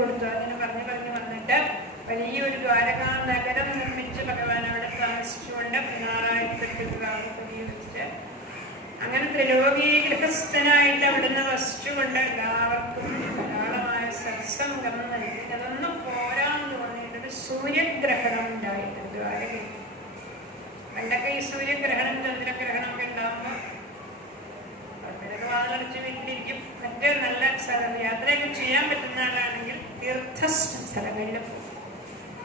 കൊടുത്തു. അതിന് പറഞ്ഞു വന്നിട്ട് വലിയൊരു ദ്വാരകാ നഗരം നിർമ്മിച്ച് ഭഗവാൻ അവിടെ താമസിച്ചുകൊണ്ട് 16,000 വെച്ച് അങ്ങനെ ത്രിലോകീ ഗൃഹസ്ഥനായിട്ട് അവിടുന്ന് വസിച്ചുകൊണ്ട് എല്ലാവർക്കും ധാരാളമായ സത്സംഗം നൽകി. അതൊന്നും പോരാന്ന് തോന്നിയിട്ടൊരു സൂര്യഗ്രഹണം ഉണ്ടായിട്ട് ദ്വാരകയിൽ. പണ്ടൊക്കെ ഈ സൂര്യഗ്രഹണം ചന്ദ്രഗ്രഹണം ഒക്കെ ഉണ്ടാകുമ്പോൾ അവിടെയൊക്കെ വാതിലടച്ച് വീട്ടിലിരിക്കും. മറ്റേ നല്ല സ്ഥലം യാത്രയൊക്കെ ചെയ്യാൻ പറ്റുന്ന ആളാണെങ്കിൽ തീർത്ഥ സ്ഥലങ്ങളിൽ പോകും.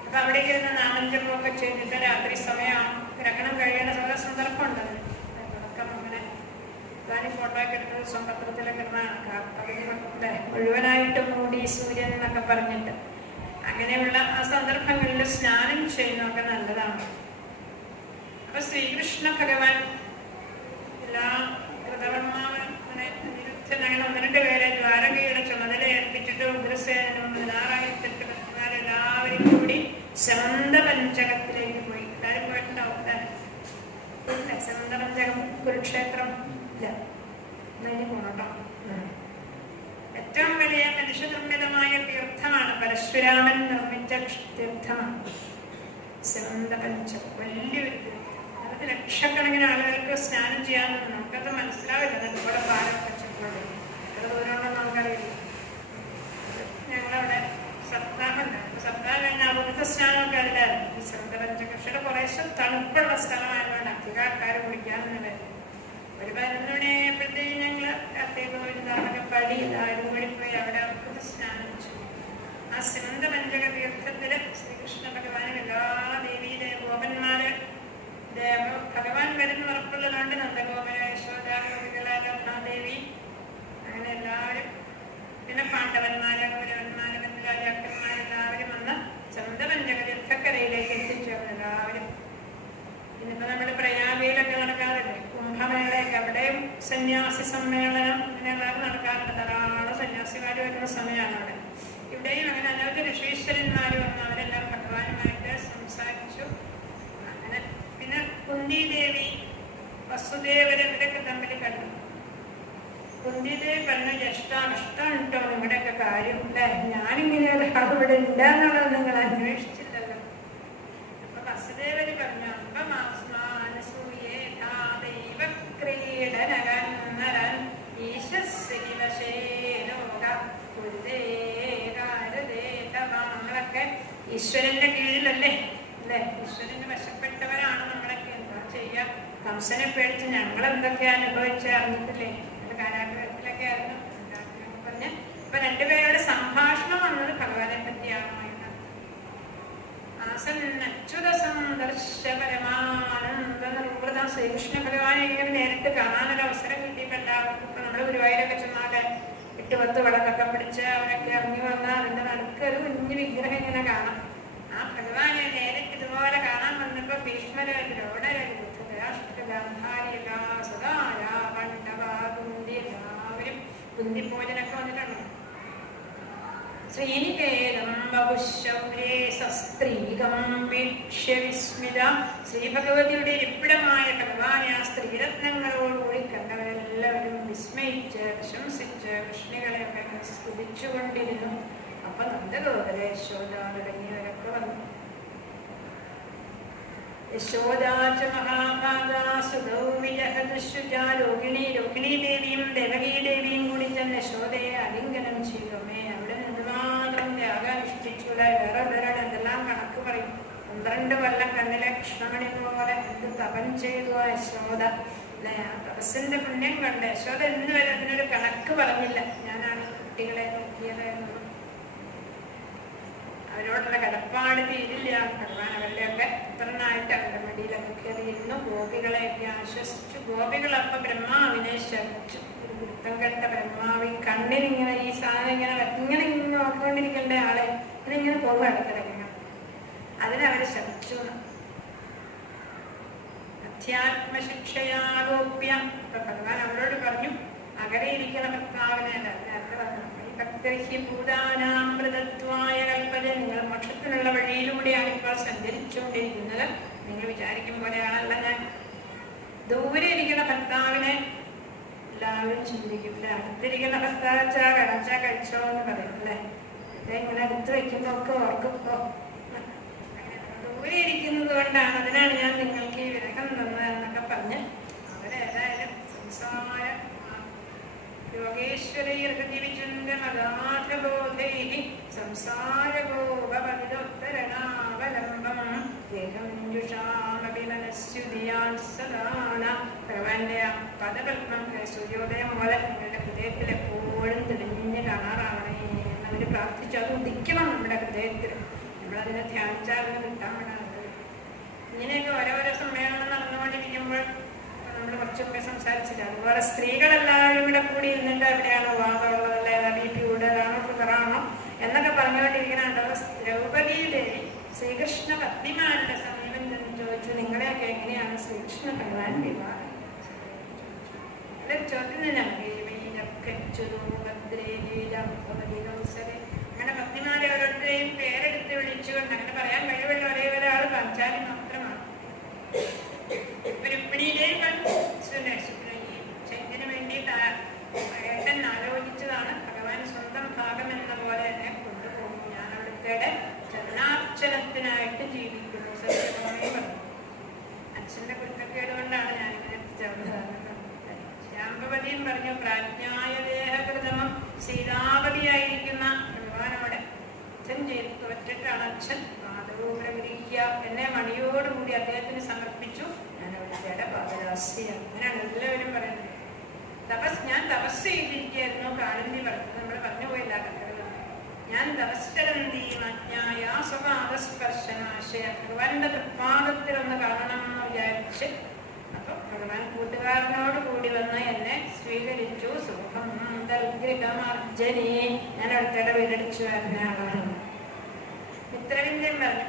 അപ്പൊ അവിടേക്ക് ഇരുന്ന് നാമജപമൊക്കെ ചെയ്തിട്ട് രാത്രി സമയം ഗ്രഹണം കഴിയേണ്ട ചില സന്ദർഭം ഉണ്ടല്ലോ. തുടക്കം അങ്ങനെ ഞാനീ ഫോട്ടോ ഒക്കെ എടുത്തത് പത്രത്തിലൊക്കെ അതിന് മുഴുവനായിട്ട് മൂടി സൂര്യൻ എന്നൊക്കെ പറഞ്ഞിട്ട് അങ്ങനെയുള്ള ആ സന്ദർഭങ്ങളിൽ സ്നാനം ചെയ്യുന്നതൊക്കെ നല്ലതാണ്. അപ്പൊ ശ്രീകൃഷ്ണ ഭഗവാൻ എല്ലാ കൃതവർമാവനെ നിരുദ്ധനായ 1-2 പേരെ ദ്വാരകയുടെ ചുമതല ഏൽപ്പിച്ചിട്ട് ഉഗ്രസേനും 16,000 എല്ലാവരും കൂടി ശമന്തപഞ്ചകത്തിലേക്ക് പോയി. എല്ലാവരും പോയിട്ടുണ്ടാവും. ശമന്തപഞ്ചകം കുരുക്ഷേത്രം ഇല്ല, ഇനി പോകട്ടോ. ഏറ്റവും വലിയ മനുഷ്യനിർമ്മിതമായ തീർത്ഥമാണ്, പരശുരാമൻ നിർമ്മിച്ച തീർത്ഥമാണ് ശമന്തപഞ്ചകം. വലിയൊരു തീർത്ഥം. അത് ലക്ഷക്കണക്കിന് ആളുകൾക്ക് സ്നാനം ചെയ്യാമെന്ന് നമുക്കത് മനസ്സിലാവില്ല. അതുപോലെ പാലം വെച്ചപ്പോഴും എത്ര ദൂരമുണ്ടെന്ന് നമുക്കറിയില്ല. ഞങ്ങളവിടെ സപ്താഹമുണ്ട്. സപ്താഹം കഴിഞ്ഞാൽ അവിടുത്തെ സ്നാനമൊക്കെ അതിലായിരുന്നു. ഈ ശമന്തപഞ്ചകം പക്ഷേ കുറേശ്ശെ തണുപ്പുള്ള സ്ഥലമായതുകൊണ്ട് അധികം ആൾക്കാർ കുടിക്കാമെന്നുള്ളത്. ഒരു 11 മണിയായപ്പോഴത്തേക്കും ഞങ്ങൾ കാർത്തിക പടി എല്ലാവരും കൂടി പോയി അവിടെ അവിടുത്തെ സ്നാനം ചെയ്തു. ആ ശമന്തപഞ്ചക തീർത്ഥത്തില് ശ്രീകൃഷ്ണ ഭഗവാനും എല്ലാ ദേവീ ഗോപന്മാര് ഭഗവാൻ വരുന്ന ഉറപ്പുള്ളതുകൊണ്ട് നന്ദഗോപന യശോദ രത്നാദേവി അങ്ങനെ എല്ലാവരും, പിന്നെ പാണ്ഡവന്മാര് കൗരവന്മാര് രാജാക്കന്മാരെല്ലാവരും വന്ന് ശമന്തപഞ്ചക തീർത്ഥക്കരയിലേക്ക് എത്തിച്ചവരെല്ലാവരും. ഇന്നിപ്പോ നമ്മള് പ്രയാഗയിലൊക്കെ നടക്കാറില്ലേ, കുംഭമേളയൊക്കെ, അവിടെയും സന്യാസി സമ്മേളനം അങ്ങനെയുള്ളവർ നടക്കാറുണ്ട്. ധാരാളം സന്യാസിമാർ വരുന്ന സമയമാണ് അവിടെ. ഇവിടെയും അങ്ങനെ അനവധി ഋഷീശ്വരന്മാർ വന്ന് അവരെല്ലാം ഭഗവാനുമായിട്ട് സംസാരിച്ചു. അങ്ങനെ പിന്നെ കുന്തിദേവി വസുദേവര് ഇവരൊക്കെ തമ്മിൽ കണ്ടു. കുന്തിദേവി പറഞ്ഞു, ഇഷ്ടമാണ് കേട്ടോ നിങ്ങളുടെയൊക്കെ കാര്യം അല്ലേ, ഞാനിങ്ങനെ ഒരാൾ ഇവിടെ ഉണ്ടാന്നുള്ളത് നിങ്ങൾ അന്വേഷിച്ചില്ലല്ലോ. അപ്പൊ വസുദേവര് പറഞ്ഞു, ഈശ്വരന്റെ കീഴിലല്ലേ അല്ലേ, ഈശ്വരന് വശപ്പെട്ടവരാണ് നമ്മളൊക്കെ. എന്താ ചെയ്യാ, കംസനെ പേടിച്ച് ഞങ്ങൾ എന്തൊക്കെ അനുഭവിച്ച് അറിഞ്ഞിട്ടില്ലേ. കാരാഗ്രഹത്തിലൊക്കെ ആയിരുന്നു പറഞ്ഞ്. ഇപ്പൊ 2 പേരുടെ സംഭാഷണം വന്നത് ഭഗവാനെ പറ്റിയാണ്. ശ്രീകൃഷ്ണ ഭഗവാനെ ഇങ്ങനെ നേരിട്ട് കാണാനൊരു അവസരം കിട്ടിയപ്പോ എല്ലാവർക്കും. ഇപ്പൊ നമ്മള് ഗുരുവായൂരൊക്കെ ചെന്നാല് 8-10 വിളക്കൊക്കെ പിടിച്ച് അവരൊക്കെ ഇറങ്ങി വന്നാൽ അതിന്റെ നടുക്ക് ഒരു കുഞ്ഞു വിഗ്രഹം ഇങ്ങനെ കാണാം. ആ ഭഗവാനെ നേരിട്ട് ഇതുപോലെ കാണാൻ വന്നപ്പോ ഭീഷ്മരോട് എല്ലാവരും കുന്തിഭോജനൊക്കെ വന്നിട്ടുണ്ട്. ശ്രീനികേതം ബഹുശൗര്യേ സസ്ത്രീകം വീക്ഷ്യ വിസ്മിത. ശ്രീഭഗവതിയുടെ ഇരിപ്പിടമായ ഭഗവാനെ ആ സ്ത്രീരത്നങ്ങളോടുകൂടി കണ്ടവരെല്ലാവരും വിസ്മയിച്ച് പ്രശംസിച്ച് കൃഷ്ണികളെയൊക്കെ സ്തുതിച്ചുകൊണ്ടിരുന്നു. അപ്പൊ നന്ദഗോപുര യശോദ തുടങ്ങിയവരൊക്കെ വന്നു. യശോദാച മഹാഭാഗാ സുതൗ വിജഹദുശുചാ രോഹിണി ദേവിയും ദേവകീ ദേവിയും കൂടി തന്നെ യശോദയെ ആലിംഗനം ചെയ്തു. അവിടെ എന്തുമാത്രം ത്യാഗാനുഷ്ഠിച്ചൂല. വേറെ എന്തെല്ലാം കണക്ക് പറയും. 12 കൊല്ലം കണ്ണിലെ കൃഷ്ണമണി പോലെ എന്ത് തപം ചെയ്തു ആ യശോദ അല്ലെ. ആ തപസ്സിന്റെ പുണ്യം കണ്ട് യശോദ എന്ന് വരെ അതിനൊരു കണക്ക് പറഞ്ഞില്ല. ഞാനാണ് കുട്ടികളെ നോക്കിയതെന്ന്. അവരോടുള്ള കടപ്പാട് തീരില്ല. ഭഗവാൻ അവരുടെയൊക്കെ പുത്രനായിട്ട് അവരുടെ മടിയിലൊക്കെ കയറിയിരുന്നു. ഗോപികളെയൊക്കെ ആശ്വസിച്ചു. ഗോപികളപ്പൊ ബ്രഹ്മാവിനെ ശപിച്ചു. ഒരു വൃത്തം കെട്ട ബ്രഹ്മാവി കണ്ണിനിങ്ങനെ ഈ സാധനം ഇങ്ങനെ നോക്കിക്കൊണ്ടിരിക്കേണ്ട ആളെ ഇതിങ്ങനെ പോകും ഇടക്കിടക്കണം. അതിനവരെ ശപിച്ചു. അധ്യാത്മശിക്ഷയാഗോപ്യ. അപ്പൊ ഭഗവാൻ അവരോട് പറഞ്ഞു, അകരെയിരിക്കണ ഭർത്താവിനെ നേരത്തെ പറഞ്ഞു, ഭൂതാനാമൃതത്വായ കൽപ്പന. നിങ്ങൾ മോക്ഷത്തിനുള്ള വഴിയിലൂടെയാണ് ഇപ്പോൾ സഞ്ചരിച്ചുകൊണ്ടിരിക്കുന്നത്. നിങ്ങൾ വിചാരിക്കും പോലെയാണല്ല ഞാൻ. ദൂരെ ഇരിക്കുന്ന ഭർത്താവിനെ എല്ലാവരും ചിന്തിക്കും. അടുത്തിരിക്കുന്ന ഭർത്താവച്ചാ കടച്ചാ കഴിച്ചോ എന്ന് പറയും അല്ലേ. ഇങ്ങനെ ഇരിക്കുന്നതൊക്കെ ഓർക്കുമ്പോ ദൂരെ ഇരിക്കുന്നത് കൊണ്ടാണ്, അതിനാണ് ഞാൻ നിങ്ങൾക്ക് ഈ വിരഹം തന്നത് എന്നൊക്കെ പറഞ്ഞ് അവരേതായാലും സംസാര യോഗേശ്വരൈർഗതിവിചുംഗമഗാധബോധൈ സംസാരഗോപവനിരോത്തരണാവലംബം ദേഹംജുഷാമഭിമനസ്യുതിയാൻ സദാന. ഭഗവാന്റെ ആ പദപത്മം സൂര്യോദയം പോലെ നിങ്ങളുടെ ഹൃദയത്തിൽ എപ്പോഴും തെളിഞ്ഞ് കാണാറാവണേ എന്നവർ പ്രാർത്ഥിച്ചു. അത് ഉദിക്കണം നമ്മുടെ ഹൃദയത്തിൽ. നമ്മളതിനെ ധ്യാനിച്ചാൽ കിട്ടാൻ വേണ്ടത്. ഇങ്ങനെയൊക്കെ ഓരോരോ സമ്മേളനം നടന്നുകൊണ്ടിരിക്കുമ്പോൾ നമ്മൾ കുറച്ചൊക്കെ സംസാരിച്ചില്ല. അതുപോലെ സ്ത്രീകളെല്ലാവരും ഇവിടെ കൂടി ഇരുന്നിട്ട് എവിടെയാണോ വാദമുള്ളതല്ലേ, BP കൂടുതലാണോ ഷുഗറാണോ എന്നൊക്കെ പറഞ്ഞുകൊണ്ടിരിക്കുന്നുണ്ട്. ദ്രൗപദി ദേവി ശ്രീകൃഷ്ണ പത്നിമാരുടെ സമീപം ചെന്ന് ചോദിച്ചു, നിങ്ങളെയൊക്കെ എങ്ങനെയാണ് ശ്രീകൃഷ്ണ ഭഗവാൻ വിവാഹം? ചോദ്യം അങ്ങനെ പത്നിമാരെ ഓരോരുത്തരെയും പേരെടുത്ത് വിളിച്ചുകൊണ്ട് അങ്ങനെ പറയാൻ കഴിവുള്ള ഒരേ ഒരാൾ പഞ്ചാരി മാത്രമാണ്. രുക്മിണിയുടെയും ചൈതന്യന് വേണ്ടിയിട്ട് ഏട്ടൻ ആലോചിച്ചതാണ് ഭഗവാൻ സ്വന്തം ഭാഗം എന്ന പോലെ എന്നെ കൊണ്ടുപോകും, ഞാൻ അവിടുത്തെ ചരണാർച്ചനത്തിനായിട്ട് ജീവിക്കുന്നു. സത്യമായി പറഞ്ഞു. അച്ഛന്റെ കുറ്റക്കേട് കൊണ്ടാണ് ഞാനിങ്ങനെ എത്തിച്ചേർന്നത്. ശാംബവതിയും പറഞ്ഞു, പ്രാജ്ഞായ ദേഹകൃതമം സീതാപതിയായിരിക്കുന്ന ഭഗവാനോട് അച്ഛൻ ചെയ്ത് തോറ്റിട്ടാണ് അച്ഛൻ മാധവഗ്രഹിക്കുക എന്നെ മണിയോടുകൂടി അദ്ദേഹത്തിന് സമർപ്പിച്ചു. ഞാൻ അവിടുത്തെ പാദരാശിയാണ്. അങ്ങനെയാണ് എല്ലാവരും പറയുന്നത്. ഞാൻ തപസ് ചെയ്തിരിക്കുകയായിരുന്നു. കാളിന്തി പറഞ്ഞു, നമ്മൾ പറഞ്ഞു പോയില്ല കഥകൾ. ഞാൻ തപസ്കരന്തി മജ്ഞായ സ്വപാദസ്പർശനാശയ ഭഗവാന്റെ തൃപ്പാദത്തിലൊന്ന് കാണണം എന്ന് വിചാരിച്ച് അപ്പൊ ഭഗവാൻ കൂട്ടുകാരനോട് കൂടി വന്ന് എന്നെ സ്വീകരിച്ചു. സുഖം ദൽഗൃഹമാർജനേ. ഞാൻ അടുത്തിടെ വീടടിച്ചു വരുന്ന ആളാണ്. മിത്രവിന്ദൻ പറഞ്ഞു,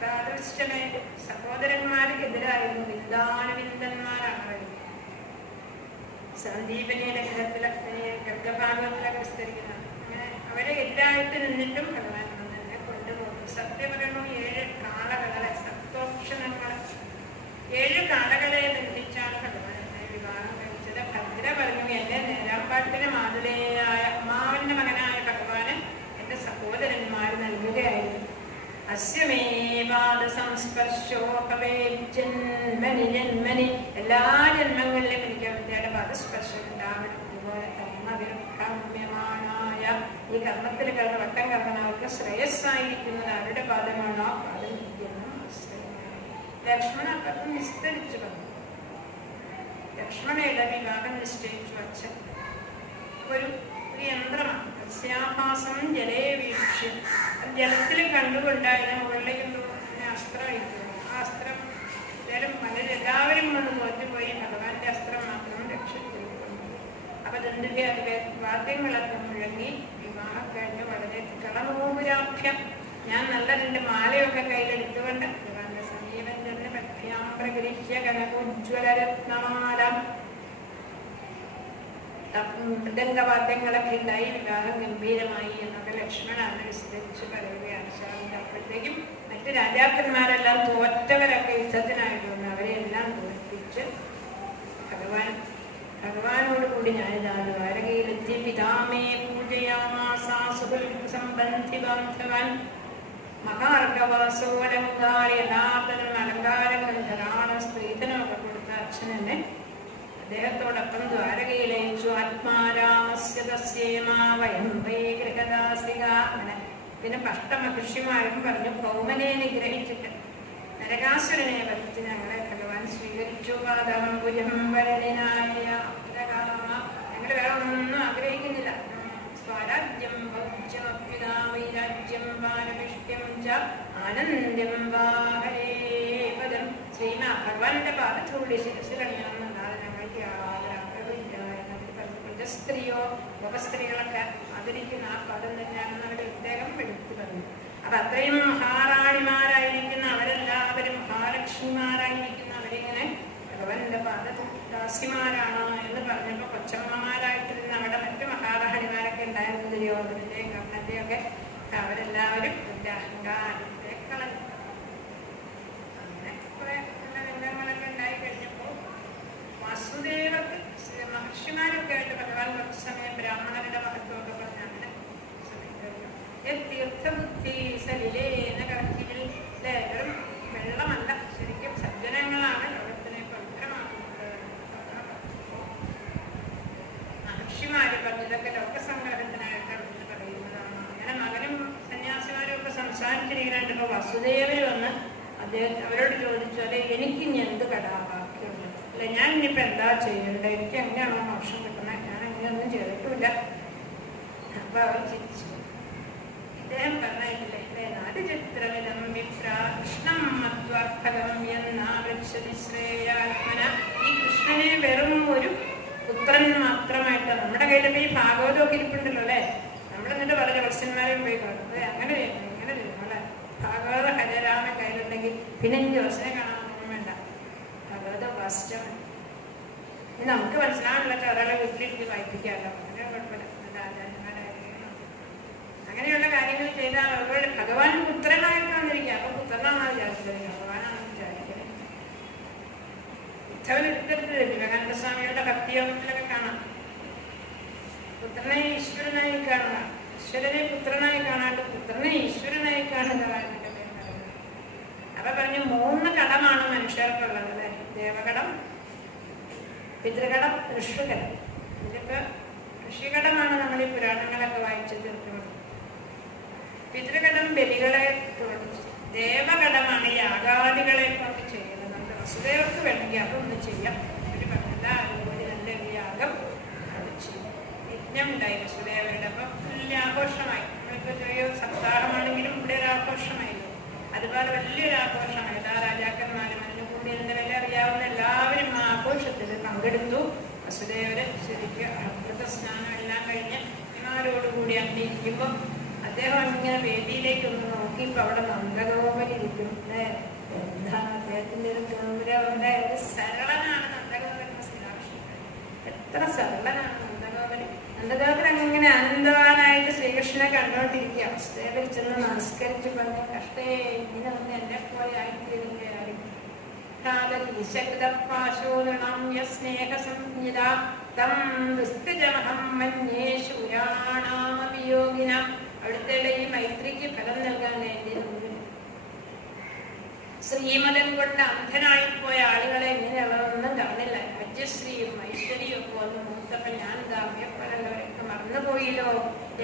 പ്രാദുഷ്ടമേ സഹോദരന്മാർക്കെതിരായിരുന്നു. വിന്ദാനുവിന്ദന്മാരാണ് അവർ. സന്ദീപനിയുടെ ഗർഭഭാഗത്തിലൊക്കെ വിസ്തരിക്കുന്നത്. അങ്ങനെ അവരെ എതിരായിട്ട് നിന്നിട്ടും ഭഗവാൻ എന്നെ കൊണ്ടുപോകും. സത്യപരണു 7 കാളകളെ സപ്തോക്ഷണങ്ങൾ 7 കാളകളെ ബന്ധിച്ചാണ് ഭഗവാൻ എന്നെ വിവാഹം കഴിച്ചത്. ഭദ്ര പറഞ്ഞു, എന്റെ നേരാമ്പാട്ടിന് മാതുലയായ അമ്മാവന്റെ മകനായ ഭഗവാന് എന്റെ സഹോദരന്മാർ നൽകുകയായിരുന്നു. അസ്യമേവാദ സംസ്പർശോപവേജന്മനി ജന്മനി. എല്ലാ ജന്മങ്ങളിലും എനിക്ക് അവിദ്യയുടെ പാദസ്പർശം ഉണ്ടാവണം. അതുപോലെ കർമ്മവിരമ്യമാനായ ഈ കർമ്മത്തിൽ കിടന്ന് വട്ടം കർമ്മനവർക്ക് ശ്രേയസ്സായിരിക്കുന്നത് ആരുടെ പാദമാണോ പാദം ലക്ഷ്മണ അപ്പം വിസ്തരിച്ചു പറഞ്ഞു. ലക്ഷ്മണയുടെ വിവാഹം നിശ്ചയിച്ചു അച്ഛൻ. ഒരു യന്ത്രമാണ്. അസ്യാഭാസം ജലേ വീക്ഷ്യ. ജലത്തിൽ കണ്ടുകൊണ്ടായിരുന്നു മുകളിലേക്ക് അസ്ത്രം ഇരിക്കുന്നു. ആ അസ്ത്രം എല്ലാവരും കൊണ്ട് തോറ്റുപോയി. ഭഗവാന്റെ അസ്ത്രം മാത്രം രക്ഷപ്പെടുന്നു. അപ്പൊ ദണ്ഡുകെ വാദ്യങ്ങളൊക്കെ മുഴങ്ങി വിവാഹം കഴിഞ്ഞ് വളരെ കളമൂപുരാഭ്യം. ഞാൻ നല്ല 2 മാലയൊക്കെ കയ്യിലെടുത്തുകൊണ്ട് ഭഗവാന്റെ സമീപം ചെന്ന് ഭക്ഷ്യാം പ്രഗൃഹ്യ കനകോജ്വലരത്നമാല മൃദംഗവാദ്യങ്ങളൊക്കെ ഉണ്ടായി. വിവാഹം ഗംഭീരമായി എന്നൊക്കെ ലക്ഷ്മണാണ് വിസ്തരിച്ച് പറയുകയാണ്. ശാന്തി അപ്പോഴത്തേക്കും മറ്റ് രാജാക്കന്മാരെല്ലാം തോറ്റവരൊക്കെ യുദ്ധത്തിനായിരുന്നു. അവരെല്ലാം തോൽപ്പിച്ച് ഭഗവാനോട് കൂടി ഞാനിതാ ദ്വാരകയിലെത്തി. പിതാമേ പൂജയാമാസാസുബന്ധി ബാന്ധവൻ മഹാർഗവാസോലങ്കാരി. എല്ലാത്തരം അലങ്കാരങ്ങൾ ധാരാളം സ്ത്രീധനമൊക്കെ കൊടുത്ത അച്ഛനെന്നെ അദ്ദേഹത്തോടൊപ്പം ദ്വാരകയിലയച്ചു. ആത്മാരാമസ്യ തസ്യേമാ വയം വൈ ഗൃഹദാസിക. അങ്ങനെ പിന്നെ പഷ്ടമഹർഷിമാരും പറഞ്ഞു, ഭൗമനെ നിഗ്രഹിച്ചിട്ട് നരകാസുരനെ വധിച്ച് ഞങ്ങളെ ഭഗവാൻ സ്വീകരിച്ചു. പാദംബുജംബരനായ ഞങ്ങൾ വേറെ ഒന്നും ആഗ്രഹിക്കുന്നില്ല. സ്വരാജ്യം ഭൗജ്യമപ്യുതാവൈരാജ്യം പാരമിഷ്ട്യം ച ആനന്ദ്യം വാഹരേ പദം. ശ്രീനാ ഭഗവാന്റെ പാദധൂളി ശിരസിലണിയാണെന്നല്ലാതെ ഞങ്ങൾക്ക് യാതൊരു ആഗ്രഹമില്ല എന്നതിൽ പറഞ്ഞു. സ്ത്രീയോ ഉപസ്ത്രീകളൊക്കെ ആദരിക്കുന്ന ആ പദം തന്നെയാണെന്ന് അവർ പ്രത്യേകം എടുത്തു പറഞ്ഞു. അപ്പൊ അത്രയും മഹാറാണിമാരായിരിക്കുന്ന അവരെല്ലാവരും മഹാലക്ഷ്മിമാരായിരിക്കുന്ന അവരിങ്ങനെ ഭഗവാന്റെ പാദദാസിമാരാണ് എന്ന് പറഞ്ഞപ്പോൾ കൊച്ചമ്മമാരായിട്ടിരുന്ന അവിടെ മറ്റു മഹാറാണിമാരൊക്കെ ഉണ്ടായിരുന്നു. ദുര്യോധനന്റെയും കർണന്റെയും ഒക്കെ അവരെല്ലാവരും അഹങ്കാരത്തെ കളഞ്ഞു. അങ്ങനെ കുറെ നല്ല രംഗങ്ങളൊക്കെ ഉണ്ടായി കഴിഞ്ഞപ്പോൾ വാസുദേവത്തിൽ മഹർഷിമാരൊക്കെ ആയിട്ട് ഭഗവാൻ കുറച്ച് സമയം ബ്രാഹ്മണരുടെ മഹത്വമൊക്കെ പറഞ്ഞ അങ്ങനെ സമയം കഴിഞ്ഞു. തീർത്ഥബുദ്ധി വിഷമിച്ചിരിക്കുന്നുണ്ട്. വസുദേവര് വന്ന് അവരോട് ചോദിച്ചു, അല്ലെ എനിക്ക് ഇനി എന്ത് കടാ ബാക്കിയുള്ളത്, അല്ലെ ഞാൻ ഇനിയിപ്പോൾ എന്താ ചെയ്യേണ്ടത്, എനിക്ക് എങ്ങനെയാണോ മോക്ഷം കിട്ടുന്നത്, ഞാൻ അങ്ങനെയൊന്നും ചെയ്തിട്ടില്ല. അപ്പൊ അവർ ചിരിച്ചു. ഇദ്ദേഹം പറഞ്ഞിട്ടില്ലേ, നാടിചിത്രവിധം വിപ്ര കൃഷ്ണം മത്വാഫലം എന്നാവൃക്ഷതി ശ്രേയാത്മന. ഈ കൃഷ്ണനെ വെറും ഒരു പുത്രൻ മാത്രമായിട്ട്, നമ്മുടെ കയ്യിലൊക്കെ ഈ ഭാഗവതമൊക്കെ ഇരിപ്പുണ്ടല്ലോ അല്ലെ, നമ്മളെന്നിട്ട് വളരെ വർഷന്മാരെ പോയി കാണും. അതെ, അങ്ങനെ അങ്ങനെ നമ്മളെ ഭാഗവത ഹരരാമൻ കയ്യിലുണ്ടെങ്കിൽ പിന്നെ എനിക്ക് ദിവസനെ കാണാനൊന്നും വേണ്ട, ഭാഗവത വാസ്തവം നമുക്ക് മനസ്സിലാവുള്ള ഒരാളെ വീട്ടിലിരുത്തി വായിപ്പിക്കാമല്ലോ, അങ്ങനെ കുഴപ്പമില്ല. അങ്ങനെയുള്ള കാര്യങ്ങൾ ചെയ്താൽ അവരുടെ ഭഗവാൻ പുത്രനായിട്ട് വന്നിരിക്കുക. അപ്പൊ പുത്രനാണെന്നാണ് വിചാരിച്ചത്, ഭഗവാനാണെന്ന് വിചാരിക്കുന്നത്. ഉദ്ധവനെടുത്തെടുത്ത് വിവേകാനന്ദ സ്വാമിയുടെ ഭക്തിയോഗത്തിലൊക്കെ കാണാം, പുത്രനെ ഈശ്വരനായി കാണുക, ഈശ്വരനെ പുത്രനായി കാണാണ്ട് പുത്രനെ ഈശ്വരനായി കാണുക എന്നൊക്കെ പറയുന്നത്. അപ്പൊ പറഞ്ഞു 3 കടമാണ് മനുഷ്യർക്കുള്ളത് അല്ലെ, ദേവകടം, പിതൃകടം, ഋഷികടം. ഇതിലിപ്പോ ഋഷികടമാണ് നമ്മൾ ഈ പുരാണങ്ങളൊക്കെ വായിച്ചു തീർക്കുന്നത്. പിതൃകടം ബലികളെ, ദേവകടമാണ് യാഗാദികളെ കൊണ്ട് ചെയ്യുന്നത്. നമുക്ക് വസുദേവർക്ക് വേണമെങ്കിൽ അതൊന്നും ചെയ്യാം. ഒരു പറഞ്ഞില്ല, അതുപോലെ നല്ലൊരു യാഗം അത് ചെയ്യും. യജ്ഞം ഉണ്ടായി വസുദേവരുടെ. അപ്പം വലിയ ആഘോഷമായി. നമ്മളിപ്പോൾ ചെറിയ സപ്താഹമാണെങ്കിലും ഇവിടെ ഒരു ആഘോഷമായിരുന്നു. അതുപോലെ വലിയൊരു ആഘോഷമായി. എല്ലാ രാജാക്കന്മാരും അതിന് കൂടി അതിൻ്റെ വില അറിയാവുന്ന എല്ലാവരും ആ ആഘോഷത്തിൽ പങ്കെടുത്തു. വസുദേവര് ശരിക്കും അമൃത സ്നാനം എല്ലാം കഴിഞ്ഞ് ഇമാരോടുകൂടി അങ്ങനെ ഇരിക്കുമ്പോൾ അദ്ദേഹം ഇങ്ങനെ വേദിയിലേക്ക് ഒന്ന് നോക്കിയപ്പോൾ അവിടെ നന്ദഗോപരിയിരിക്കും. എന്താണ് അദ്ദേഹത്തിൻ്റെ ഒരു ഗൗരവന്റെ ഒരു സരളനാണ് നന്ദഗോപൻ. ശ്രീരാമകൃഷ്ണൻ എത്ര സരളനാണ് നന്ദഗോപൻ. നന്ദഗോപൻ അങ്ങനെ അനന്തവാനായിട്ട് ശ്രീകൃഷ്ണനെ കണ്ടുകൊണ്ടിരിക്കുക. വസുദേവർ ചെന്ന് നമസ്കരിച്ച് പറഞ്ഞു, കഷ്ടേ ഇങ്ങനെ ഒന്ന് എന്നെ പോലെ ആയിത്തീരുന്നേ ആരും സ്നേഹസംഹിത തം വിസ്തജമഹം മന്യേ ശൂരാണാമവിയോഗിന. അവിടുത്തെ ഈ മൈത്രിക്ക് ഫലം നൽകാൻ വേണ്ടി ശ്രീമതം കൊണ്ട് അന്ധനായിപ്പോയ ആളുകളെ ഇങ്ങനെയുള്ളതൊന്നും കാണില്ല. രാജ്യശ്രീയും ഐശ്വര്യവും ഒക്കെ ഒന്ന് മൂത്തപ്പോൾ ഞാൻ ദാമ്യപ്പലവരൊക്കെ മറന്നുപോയില്ലോ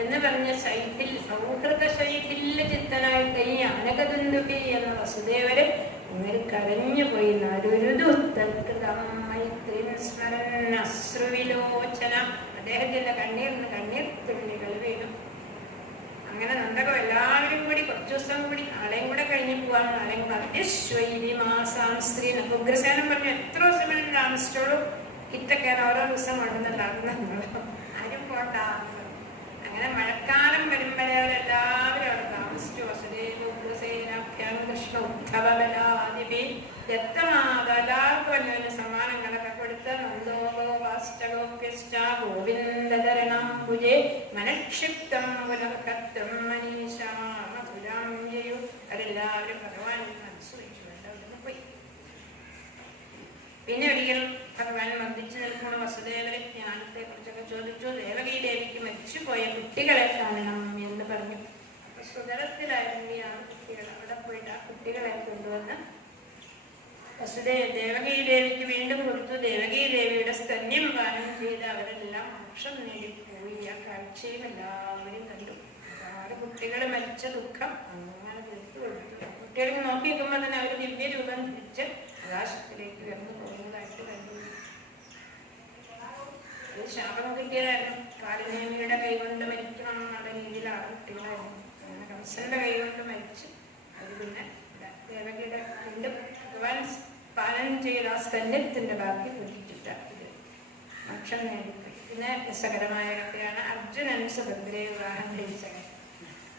എന്ന് പറഞ്ഞ ശൈഥിൽ, സൗഹൃദ ശൈഥില്യ ചിത്തനായിട്ട് ഈ അനകദുന്ദുഭി എന്ന വസുദേവര് ഇങ്ങനെ കരഞ്ഞു പോയി. നരുരുദുത്തൽകൃതം മൈത്രിൻ സ്മരൻ അശ്രുവിലോചന. അദ്ദേഹത്തിന്റെ കണ്ണീരിന് കണ്ണീർ തുള്ളികൾ വീണു. അങ്ങനെ നന്ദകോ എല്ലാവരും കൂടി കുറച്ചു ദിവസം കൂടി, നാളെയും കൂടെ കഴിഞ്ഞ് പോവാൻ, നാളെയും കൂടെ മാസാം സ്ത്രീ. ഉഗ്രസേനം പറഞ്ഞു, എത്ര ദിവസം വേണം താമസിച്ചോളൂ, കിറ്റൊക്കെയാണ് ഓരോ ദിവസം കൊണ്ടുവന്നുണ്ടാകുന്നുണ്ടോ, ആരും പോണ്ട. അങ്ങനെ മഴക്കാലം വരുമ്പോഴേ അവരെല്ലാവരും അവിടെ താമസിച്ചു. വസുദേവ ഉഗ്രസേനാഭ്യാം കൃഷ്ണ ഉദ്ധവബലാദിപി ദത്തമാത എല്ലാവർക്കും വലിയ സമ്മാനങ്ങളൊക്കെ കൊടുത്ത് നന്ദോഗോപാഷ്ടഗോപ്യശ്ച ഗോവിന്ദധരണം ഭുജേ മനക്ഷിപ്തം പുനർകർത്തം മനീഷാമധുരാം ജയു. അവരെല്ലാവരും ഭഗവാനിൽ മനസ്സുവെച്ചു അവിടുന്ന് പോയി. പിന്നെ ഒരിക്കലും ഭഗവാൻ മർദ്ദിച്ചു നിൽക്കുന്ന വസുദേവരെ ജ്ഞാനത്തെ കുറിച്ചൊക്കെ ചോദിച്ചു. ദേവകീ ദേവിക്ക് മരിച്ചുപോയ കുട്ടികളെ കാണണം എന്ന് പറഞ്ഞു. അപ്പൊ സുതരത്തിലായിരുന്നെയാണ് കുട്ടികൾ. അവിടെ പോയിട്ട് ആ കുട്ടികളെ കൊണ്ടുവന്ന് ദേവകീ ദേവിക്ക് വീണ്ടും കൊടുത്തു. ദേവകീ ദേവിയുടെ സ്തന്യം പാനം ചെയ്ത് അവരെല്ലാം മോക്ഷം നേടിപ്പോയി. ആ കാഴ്ചയും എല്ലാവരും കണ്ടു. ഒരുപാട് കുട്ടികൾ മരിച്ച ദുഃഖം അങ്ങനെ തീർത്തു കൊടുത്തു. കുട്ടികൾക്ക് നോക്കി നിൽക്കുമ്പോൾ തന്നെ അവർ ദിവ്യരൂപം ധരിച്ച് ആകാശത്തിലേക്ക് ഉയർന്നു പോകുന്നതായിട്ട് കണ്ടു. ഒരു ശാപം കിട്ടിയതായിരുന്നു. കാലിനേമിയുടെ കൈകൊണ്ട് മരിക്കണം എന്നുള്ള രീതിയിലാണ് കുട്ടികളായിരുന്നു. അങ്ങനെ കംസന്റെ കൈകൊണ്ട് മരിച്ചു. അത് പിന്നെ ദേവകിയുടെ വീണ്ടും ഭഗവാൻ പാലനം ചെയ്ത ആ സ്തന്യത്തിന്റെ ബാക്കി കുടിച്ചിട്ട് മോക്ഷം നേടിപ്പോയി. പിന്നെ രസകരമായ കഥയാണ് അർജുനൻ സുഭദ്രയെ വിവാഹം കഴിച്ച കഥ.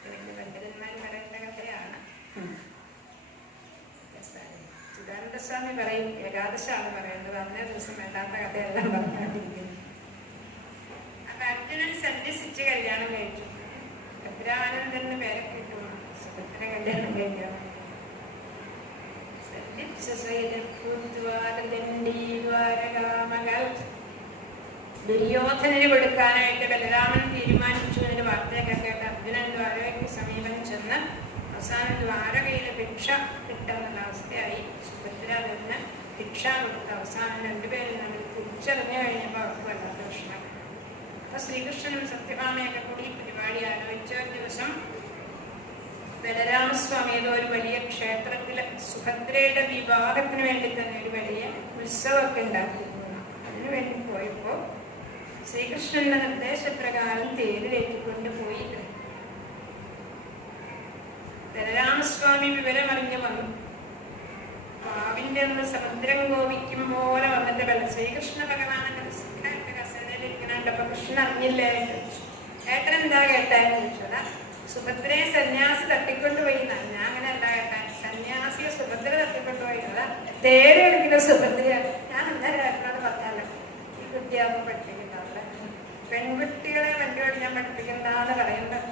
വലിയ പണ്ഡിതന്മാർ പറയേണ്ട കഥയാണ്. ചിദാനന്ദസ്വാമി പറയും, ഏകാദശാണ് പറയേണ്ടത്, അന്നേ ദിവസം വേണ്ടാത്ത കഥയെല്ലാം പറഞ്ഞുകൊണ്ടിരിക്കുന്നു. അപ്പൊ അർജുനൻ സന്യസിച്ച് കല്യാണം കഴിച്ചു. ഭദ്രാനന്ദന് പേരൊക്കെ കിട്ടുന്നു. സുഭദ്ര കല്യാണം കഴിക്കണം. ദുര്യോധനന് കൊടുക്കാനായിട്ട് ബലരാമൻ തീരുമാനിച്ചു. അതിന്റെ വാർത്തയൊക്കെ കേട്ട് അർജുനൻ ദ്വാരകയ്ക്ക് സമീപം ചെന്ന് അവസാനം ദ്വാരകയിൽ ഭിക്ഷ കിട്ടാനുള്ള അവസ്ഥയായി. സുഭദ്ര തന്നെ ഭിക്ഷ കൊടുത്ത അവസാനം രണ്ടുപേരും നമ്മൾ തിരിച്ചറിഞ്ഞു കഴിഞ്ഞപ്പോൾ അവർക്ക് വല്ലാത്ത പ്രശ്നം. അപ്പൊ ശ്രീകൃഷ്ണനും സത്യഭാമയൊക്കെ കൂടി പരിപാടി ആലോചിച്ച ദിവസം ബലരാമൻ ബലരാമസ്വാമി ഏതോ ഒരു വലിയ ക്ഷേത്രത്തില് സുഭദ്രയുടെ വിവാഹത്തിന് വേണ്ടി തന്നെ ഒരു വലിയ ഉത്സവമൊക്കെ ഉണ്ടാക്കിയിരുന്നു. അതിനു വേണ്ടി പോയപ്പോ ശ്രീകൃഷ്ണന്റെ നിർദ്ദേശപ്രകാരം തേരിലേറ്റിക്കൊണ്ട് പോയി. ബലരാമസ്വാമി വിവരമറിഞ്ഞ് വന്നു. പാവിന്റെ ഒന്ന് സമുദ്രം കോപിക്കും പോലെ വന്നിട്ട് ശ്രീകൃഷ്ണ ഭഗവാനൊക്കെ കസേരയിലിരിക്കണുണ്ടപ്പോ കൃഷ്ണൻ അറിഞ്ഞില്ലേ? ഏട്ടനെന്താ കേട്ടാന്ന് ചോദിച്ചതാ. സുഭദ്രയെ സന്യാസി തട്ടിക്കൊണ്ടുപോയി. ഞാൻ അങ്ങനെ എന്താ കേട്ടാ? സന്യാസിയെ സുഭദ്ര തട്ടിക്കൊണ്ടുപോയി. അതാ തേര് കളിക്കുന്ന സുഭദ്ര. ഞാൻ എന്താ ഏട്ടനോട് പറഞ്ഞാലോ, ഈ കുട്ടിയാകുമ്പോൾ പഠിപ്പിക്കണ്ടാവില്ല, പെൺകുട്ടികളെ വണ്ടി ഓടിക്കാൻ പഠിപ്പിക്കണ്ടെന്ന് പറയേണ്ടത്.